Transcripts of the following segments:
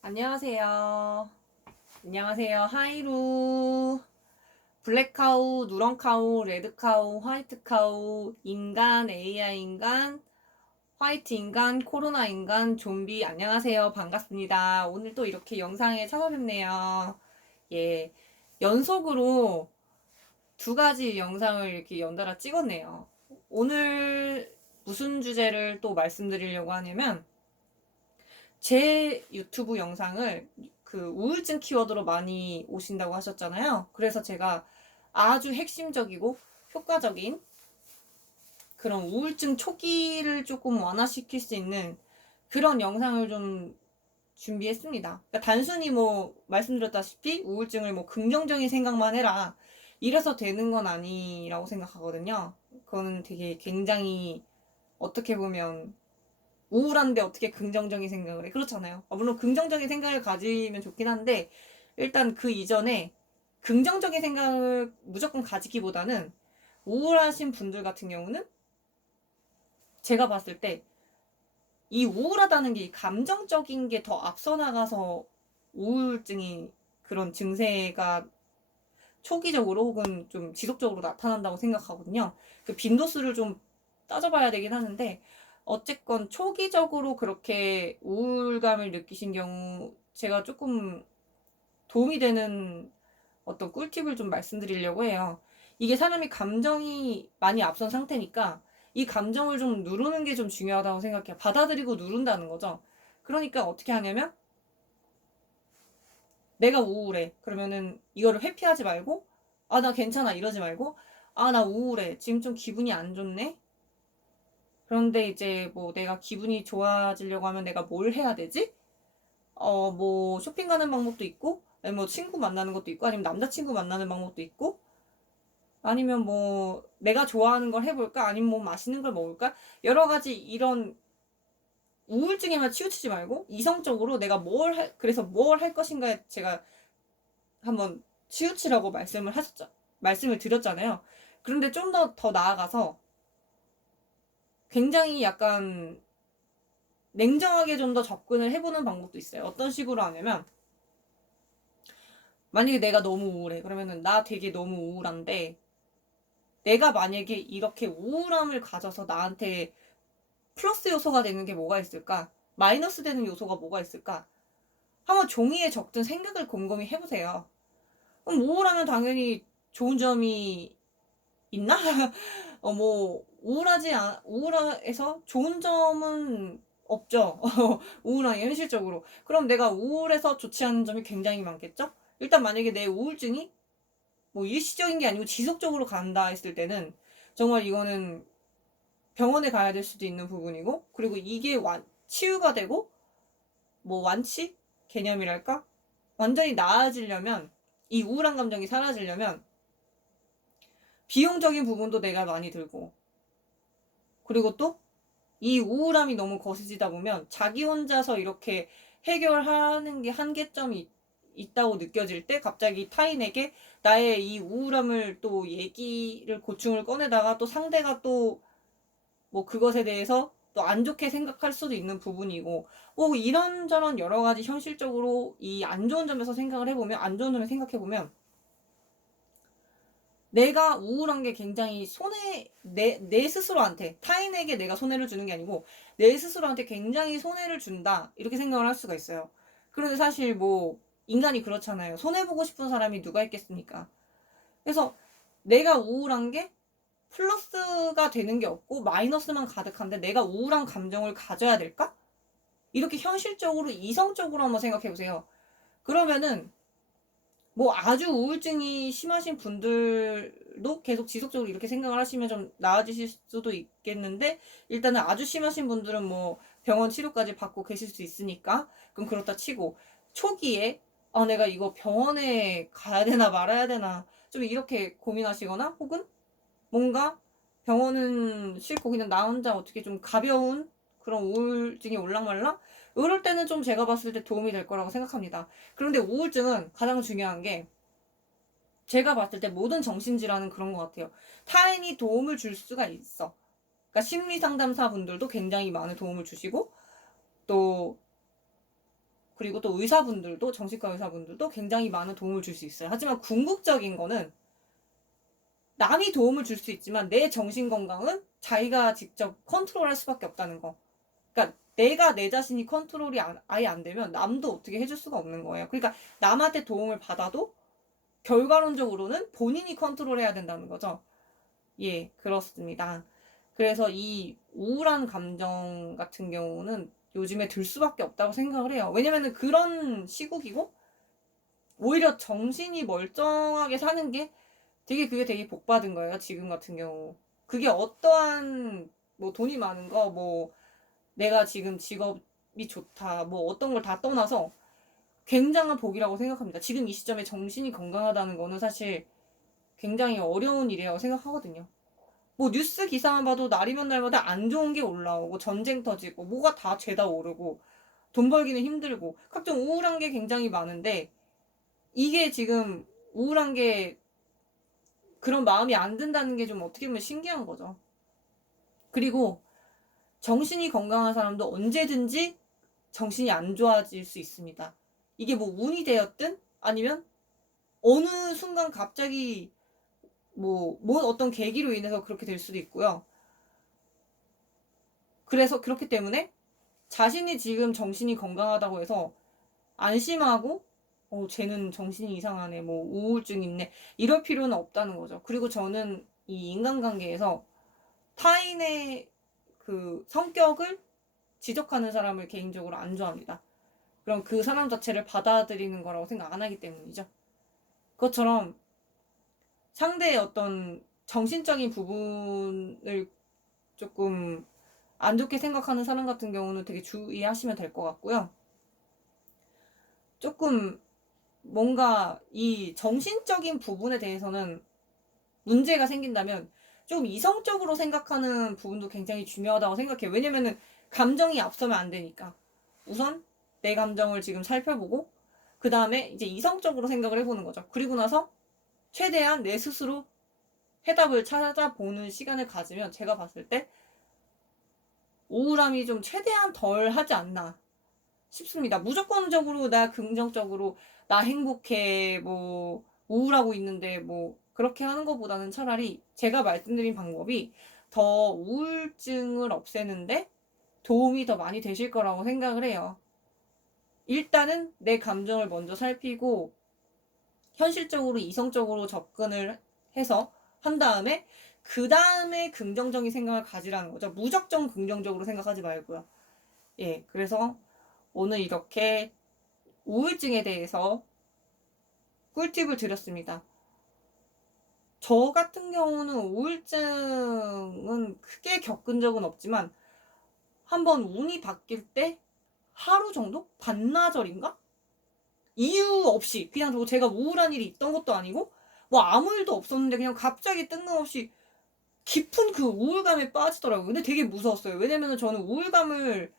안녕하세요. 안녕하세요. 하이루. 블랙카우, 누런카우, 레드카우, 화이트카우, 인간, AI 인간, 화이트 인간, 코로나 인간, 좀비. 안녕하세요. 반갑습니다. 오늘 또 이렇게 영상에 찾아뵙네요. 예. 연속으로 두 가지 영상을 이렇게 연달아 찍었네요. 오늘 무슨 주제를 또 말씀드리려고 하냐면, 제 유튜브 영상을 그 우울증 키워드로 많이 오신다고 하셨잖아요. 그래서 제가 아주 핵심적이고 효과적인 그런 우울증 초기를 조금 완화시킬 수 있는 그런 영상을 좀 준비했습니다. 그러니까 단순히 뭐 말씀드렸다시피 우울증을 뭐 긍정적인 생각만 해라 이래서 되는 건 아니라고 생각하거든요. 그거는 되게 굉장히 어떻게 보면 우울한데 어떻게 긍정적인 생각을 해? 그렇잖아요. 물론 긍정적인 생각을 가지면 좋긴 한데, 일단 그 이전에 긍정적인 생각을 무조건 가지기보다는 우울하신 분들 같은 경우는 제가 봤을 때 이 우울하다는 게 감정적인 게 더 앞서 나가서 우울증이 그런 증세가 초기적으로 혹은 좀 지속적으로 나타난다고 생각하거든요. 그 빈도수를 좀 따져봐야 되긴 하는데, 어쨌건 초기적으로 그렇게 우울감을 느끼신 경우, 제가 조금 도움이 되는 어떤 꿀팁을 좀 말씀드리려고 해요. 이게 사람이 감정이 많이 앞선 상태니까, 이 감정을 좀 누르는 게 좀 중요하다고 생각해요. 받아들이고 누른다는 거죠. 그러니까 어떻게 하냐면, 내가 우울해. 그러면은 이거를 회피하지 말고, 아, 나 괜찮아. 이러지 말고, 아, 나 우울해. 지금 좀 기분이 안 좋네? 그런데 이제 뭐 내가 기분이 좋아지려고 하면 내가 뭘 해야 되지? 뭐 쇼핑 가는 방법도 있고, 아니면 뭐 친구 만나는 것도 있고, 아니면 남자친구 만나는 방법도 있고, 아니면 뭐 내가 좋아하는 걸 해볼까? 아니면 뭐 맛있는 걸 먹을까? 여러 가지 이런 우울증에만 치우치지 말고, 이성적으로 내가 그래서 뭘 할 것인가에 제가 한번 치우치라고 말씀을 드렸잖아요. 그런데 좀 더 나아가서 굉장히 약간 냉정하게 좀 더 접근을 해보는 방법도 있어요. 어떤 식으로 하냐면, 만약에 내가 너무 우울해. 그러면은 나 되게 너무 우울한데, 내가 만약에 이렇게 우울함을 가져서 나한테 플러스 요소가 되는 게 뭐가 있을까? 마이너스 되는 요소가 뭐가 있을까? 한번 종이에 적든 생각을 곰곰이 해보세요. 그럼 우울하면 당연히 좋은 점이 있나? 우울해서 좋은 점은 없죠. 우울하게 현실적으로. 그럼 내가 우울해서 좋지 않은 점이 굉장히 많겠죠? 일단 만약에 내 우울증이 뭐 일시적인 게 아니고 지속적으로 간다 했을 때는 정말 이거는 병원에 가야 될 수도 있는 부분이고, 그리고 이게 치유가 되고, 뭐 완치? 개념이랄까? 완전히 나아지려면, 이 우울한 감정이 사라지려면, 비용적인 부분도 내가 많이 들고, 그리고 또 이 우울함이 너무 거세지다 보면 자기 혼자서 이렇게 해결하는 게 한계점이 있다고 느껴질 때 갑자기 타인에게 나의 이 우울함을 또 고충을 꺼내다가 또 상대가 또 뭐 그것에 대해서 또 안 좋게 생각할 수도 있는 부분이고, 뭐 이런저런 여러 가지 현실적으로 이 안 좋은 점에서 안 좋은 점에 생각해보면 내가 우울한 게 굉장히 내 스스로한테, 타인에게 내가 손해를 주는 게 아니고, 내 스스로한테 굉장히 손해를 준다. 이렇게 생각을 할 수가 있어요. 그런데 사실 뭐, 인간이 그렇잖아요. 손해보고 싶은 사람이 누가 있겠습니까? 그래서 내가 우울한 게 플러스가 되는 게 없고, 마이너스만 가득한데 내가 우울한 감정을 가져야 될까? 이렇게 현실적으로, 이성적으로 한번 생각해 보세요. 그러면은, 뭐 아주 우울증이 심하신 분들도 계속 지속적으로 이렇게 생각을 하시면 좀 나아지실 수도 있겠는데, 일단은 아주 심하신 분들은 뭐 병원 치료까지 받고 계실 수 있으니까 그럼 그렇다 치고, 초기에 내가 이거 병원에 가야 되나 말아야 되나 좀 이렇게 고민하시거나, 혹은 뭔가 병원은 싫고 그냥 나 혼자 어떻게 좀 가벼운 그런 우울증이 올랑말랑, 이럴 때는 좀 제가 봤을 때 도움이 될 거라고 생각합니다. 그런데 우울증은 가장 중요한 게, 제가 봤을 때 모든 정신질환은 그런 것 같아요. 타인이 도움을 줄 수가 있어. 그러니까 심리 상담사 분들도 굉장히 많은 도움을 주시고, 또 그리고 또 의사분들도, 정신과 의사분들도 굉장히 많은 도움을 줄 수 있어요. 하지만 궁극적인 거는 남이 도움을 줄 수 있지만 내 정신 건강은 자기가 직접 컨트롤할 수밖에 없다는 거. 그러니까 내가 내 자신이 컨트롤이 아예 안 되면 남도 어떻게 해줄 수가 없는 거예요. 그러니까 남한테 도움을 받아도 결과론적으로는 본인이 컨트롤해야 된다는 거죠. 예, 그렇습니다. 그래서 이 우울한 감정 같은 경우는 요즘에 들 수밖에 없다고 생각을 해요. 왜냐면은 그런 시국이고, 오히려 정신이 멀쩡하게 사는 게 그게 되게 복받은 거예요. 지금 같은 경우. 그게 어떠한, 뭐 돈이 많은 거, 뭐 내가 지금 직업이 좋다, 뭐 어떤 걸 다 떠나서 굉장한 복이라고 생각합니다. 지금 이 시점에 정신이 건강하다는 거는 사실 굉장히 어려운 일이라고 생각하거든요. 뭐 뉴스 기사만 봐도 날이면 날마다 안 좋은 게 올라오고 전쟁 터지고 뭐가 다 죄다 오르고 돈 벌기는 힘들고 각종 우울한 게 굉장히 많은데 이게 지금 우울한 게 그런 마음이 안 든다는 게 좀 어떻게 보면 신기한 거죠. 그리고 정신이 건강한 사람도 언제든지 정신이 안 좋아질 수 있습니다. 이게 뭐 운이 되었든 아니면 어느 순간 갑자기 뭐 어떤 계기로 인해서 그렇게 될 수도 있고요. 그래서 그렇기 때문에 자신이 지금 정신이 건강하다고 해서 안심하고 쟤는 정신이 이상하네, 뭐 우울증 있네 이럴 필요는 없다는 거죠. 그리고 저는 이 인간관계에서 타인의 그 성격을 지적하는 사람을 개인적으로 안 좋아합니다. 그럼 그 사람 자체를 받아들이는 거라고 생각 안 하기 때문이죠. 그것처럼 상대의 어떤 정신적인 부분을 조금 안 좋게 생각하는 사람 같은 경우는 되게 주의하시면 될 것 같고요. 조금 뭔가 이 정신적인 부분에 대해서는 문제가 생긴다면 좀 이성적으로 생각하는 부분도 굉장히 중요하다고 생각해요. 왜냐면은 감정이 앞서면 안 되니까. 우선 내 감정을 지금 살펴보고 그 다음에 이제 이성적으로 생각을 해보는 거죠. 그리고 나서 최대한 내 스스로 해답을 찾아보는 시간을 가지면 제가 봤을 때 우울함이 좀 최대한 덜 하지 않나 싶습니다. 무조건적으로 나 긍정적으로 나 행복해 뭐 우울하고 있는데 뭐 그렇게 하는 것보다는 차라리 제가 말씀드린 방법이 더 우울증을 없애는데 도움이 더 많이 되실 거라고 생각을 해요. 일단은 내 감정을 먼저 살피고 현실적으로 이성적으로 접근을 해서 한 다음에 그 다음에 긍정적인 생각을 가지라는 거죠. 무작정 긍정적으로 생각하지 말고요. 예, 그래서 오늘 이렇게 우울증에 대해서 꿀팁을 드렸습니다. 저 같은 경우는 우울증은 크게 겪은 적은 없지만 한번 운이 바뀔 때 하루 정도? 반나절인가? 이유 없이 그냥 뭐 제가 우울한 일이 있던 것도 아니고 뭐 아무 일도 없었는데 그냥 갑자기 뜬금없이 깊은 그 우울감에 빠지더라고요. 근데 되게 무서웠어요. 왜냐면은 저는 우울감을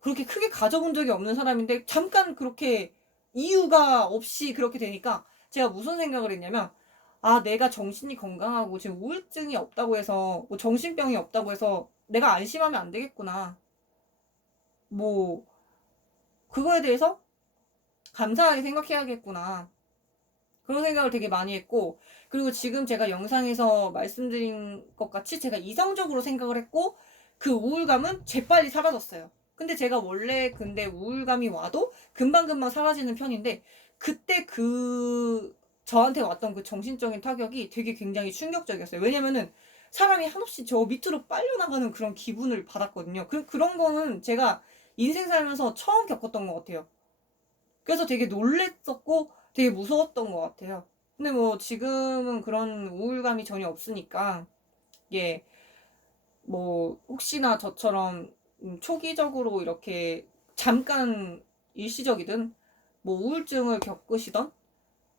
그렇게 크게 가져본 적이 없는 사람인데 잠깐 그렇게 이유가 없이 그렇게 되니까 제가 무슨 생각을 했냐면 아, 내가 정신이 건강하고 지금 우울증이 없다고 해서 뭐 정신병이 없다고 해서 내가 안심하면 안 되겠구나. 뭐 그거에 대해서 감사하게 생각해야겠구나. 그런 생각을 되게 많이 했고, 그리고 지금 제가 영상에서 말씀드린 것 같이 제가 이성적으로 생각을 했고, 그 우울감은 재빨리 사라졌어요. 근데 제가 원래 근데 우울감이 와도 금방금방 사라지는 편인데, 그때 저한테 왔던 그 정신적인 타격이 되게 굉장히 충격적이었어요. 왜냐면은 사람이 한없이 저 밑으로 빨려나가는 그런 기분을 받았거든요. 그런 거는 제가 인생 살면서 처음 겪었던 것 같아요. 그래서 되게 놀랬었고 되게 무서웠던 것 같아요. 근데 뭐 지금은 그런 우울감이 전혀 없으니까 예, 뭐 혹시나 저처럼 초기적으로 이렇게 잠깐 일시적이든 뭐 우울증을 겪으시던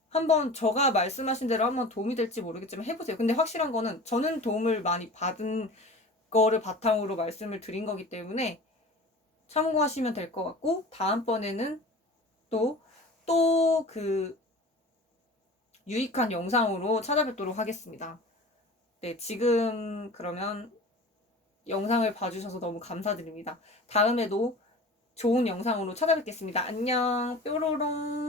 한번 저가 말씀하신 대로 한번 도움이 될지 모르겠지만 해보세요. 근데 확실한 거는 저는 도움을 많이 받은 거를 바탕으로 말씀을 드린 거기 때문에 참고하시면 될 것 같고 다음번에는 또 그 유익한 영상으로 찾아뵙도록 하겠습니다. 네, 지금 그러면 영상을 봐주셔서 너무 감사드립니다. 다음에도 좋은 영상으로 찾아뵙겠습니다. 안녕. 뾰로롱.